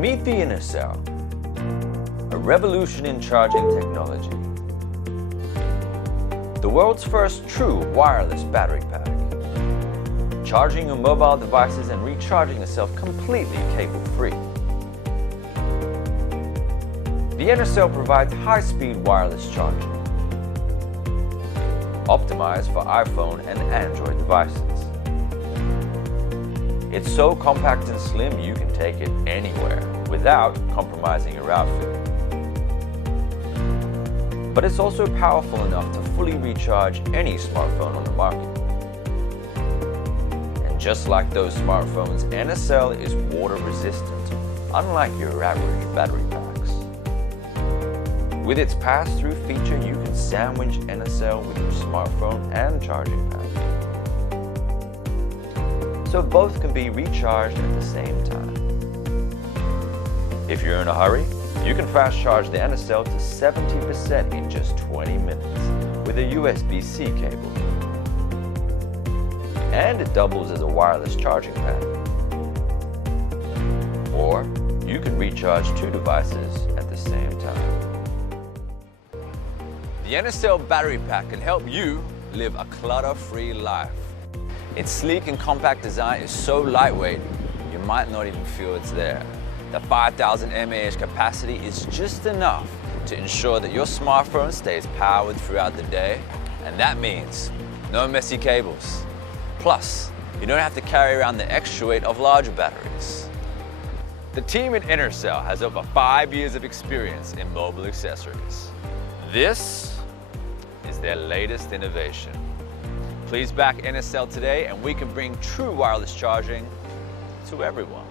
Meet the Ennercell, a revolution in charging technology. The world's first true wireless battery pack. Charging your mobile devices and recharging yourself completely cable-free. The Ennercell provides high-speed wireless charging, optimized for iPhone and Android devices. It's so compact and slim you can take it anywhere without compromising your outfit. But it's also powerful enough to fully recharge any smartphone on the market. And just like those smartphones, Ennercell is water resistant, unlike your average battery packs. With its pass-through feature, you can sandwich Ennercell with your smartphone and charging pad. So both can be recharged at the same time. If you're in a hurry, you can fast charge the Ennercell to 70% in just 20 minutes with a USB-C cable. And it doubles as a wireless charging pad. Or you can recharge two devices at the same time. The Ennercell battery pack can help you live a clutter-free life. Its sleek and compact design is so lightweight, you might not even feel it's there. The 5,000 mAh capacity is just enough to ensure that your smartphone stays powered throughout the day, and that means no messy cables. Plus, you don't have to carry around the extra weight of larger batteries. The team at Ennercell has over 5 years of experience in mobile accessories. This is their latest innovation. Please back Ennercell today and we can bring true wireless charging to everyone.